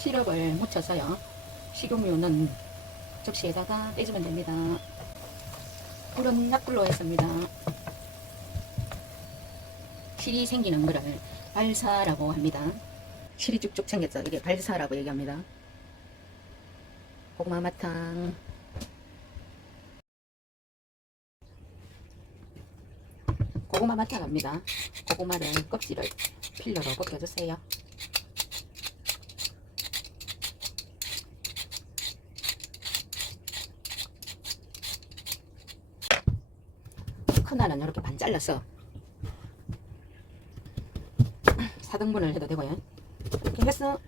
시럽을 묻혀서요. 식용유는 접시에다가 떼주면 됩니다. 불은 약불로 했습니다. 실이 생기는 거를 발사라고 합니다. 실이 쭉쭉 생겼죠. 이게 발사라고 얘기합니다. 고구마 마탕. 고구마 마탕 합니다. 고구마를 껍질을 필러로 벗겨주세요. 큰 알은 이렇게 반 잘라서 4등분을 해도 되고요. 이렇게 해서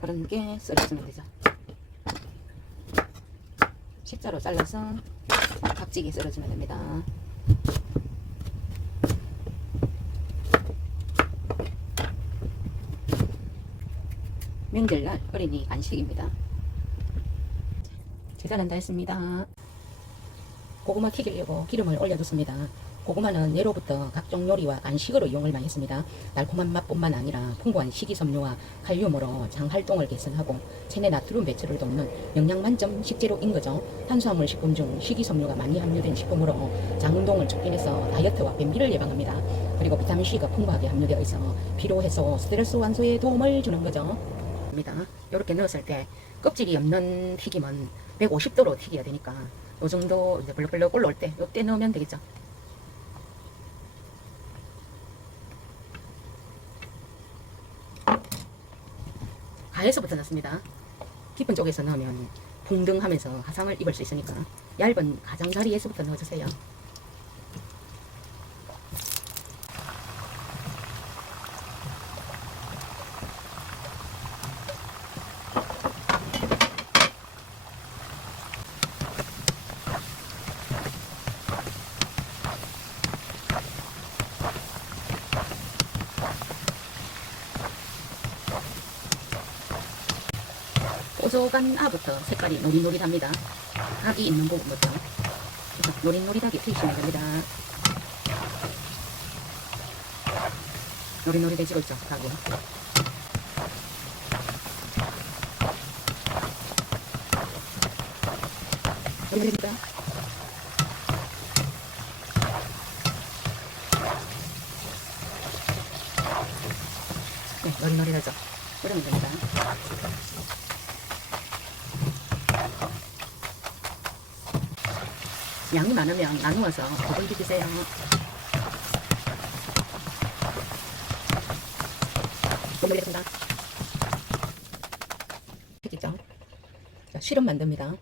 그런 게 썰어주면 되죠. 십자로 잘라서 각지게 썰어주면 됩니다. 명절날 어린이 간식입니다. 제자는 다 했습니다. 고구마 튀기려고 기름을 올려뒀습니다. 고구마는 예로부터 각종 요리와 간식으로 이용을 많이 했습니다. 달콤한 맛뿐만 아니라 풍부한 식이섬유와 칼륨으로 장 활동을 개선하고 체내 나트륨 배출을 돕는 영양 만점 식재료인 거죠. 탄수화물 식품 중 식이섬유가 많이 함유된 식품으로 장 운동을 촉진해서 다이어트와 변비를 예방합니다. 그리고 비타민 C가 풍부하게 함유되어 있어 피로 해소, 스트레스 완소에 도움을 주는 거죠. 이렇게 넣었을 때 껍질이 없는 튀김은 150도로 튀겨야 되니까 요 정도 이제 벌럭벌럭 올라올 때 요때 넣으면 되겠죠. 가에서부터 넣습니다. 깊은 쪽에서 넣으면 풍등하면서 화상을 입을 수 있으니까 얇은 가장자리에서부터 넣어주세요. 고소한 아부터 색깔이 노릿노릿합니다. 각이 있는 부분부터 노릿노릿하게 튀시면 됩니다. 노릿노릿해지고 있죠, 각이. 노릿노릿합니다. 네, 노릿노릿하죠. 그러면 됩니다. 양이 많으면 나누어서 두번 드세요. 먹겠습니다. 했겠죠? 자, 시럽 만듭니다.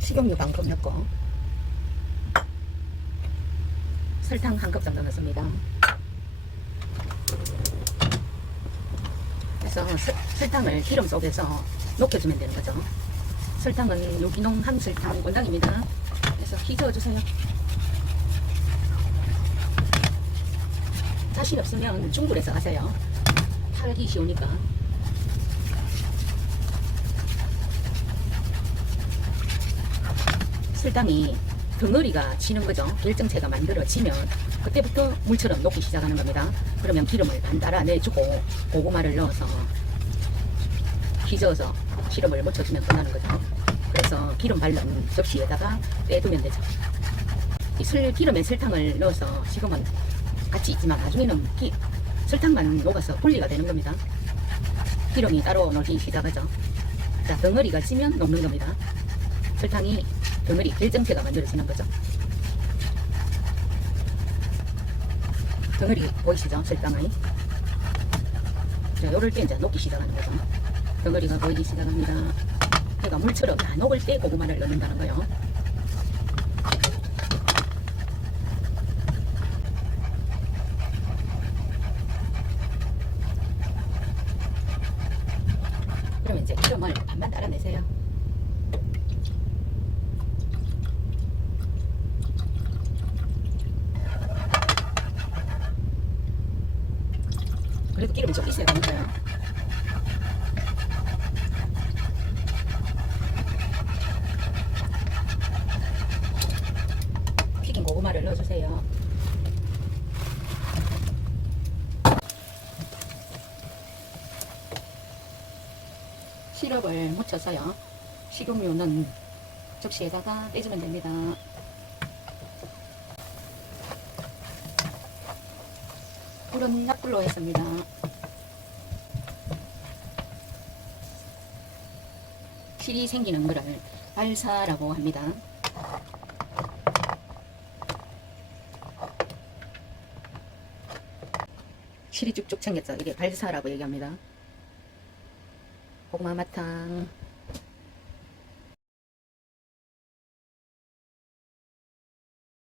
식용유 반컵 넣고 설탕 한 컵 정도 넣습니다. 그래서 설, 설탕을 기름 속에서 녹여주면 되는 거죠. 설탕은 유기농 항설탕 원당입니다. 그래서 휘저어주세요. 자신 없으면 중불에서 하세요. 타기 쉬우니까. 설탕이 덩어리가 지는 거죠. 결정체가 만들어지면 그때부터 물처럼 녹기 시작하는 겁니다. 그러면 기름을 반 따라 내주고 고구마를 넣어서 휘저어서 시럽을 묻혀주면 끝나는 거죠. 그래서 기름 바른 접시에다가 빼두면 되죠. 이 술, 기름에 설탕을 넣어서 지금은 같이 있지만 나중에는 기, 설탕만 녹아서 분리가 되는 겁니다. 기름이 따로 녹기 시작하죠. 자, 덩어리가 찌면 녹는 겁니다. 설탕이 덩어리 결정체가 만들어지는 거죠. 덩어리 보이시죠? 설탕이. 자, 요럴 때 이제 녹기 시작하는 거죠. 덩어리가 보이기 시작합니다. 그러니까 물처럼 다 녹을 때 고구마를 넣는다는 거예요. 그러면 이제 기름을 반만 따라내세요. 그래도 기름이 좀 있어야 되는 거예요. 튀긴 고구마를 넣어주세요. 시럽을 묻혀서요. 식용유는 접시에다가 빼주면 됩니다. 불은 약불로 했습니다. 실이 생기는 거를 발사라고 합니다. 실이 쭉쭉 생겼죠. 이게 발사라고 얘기합니다. 고구마 마탕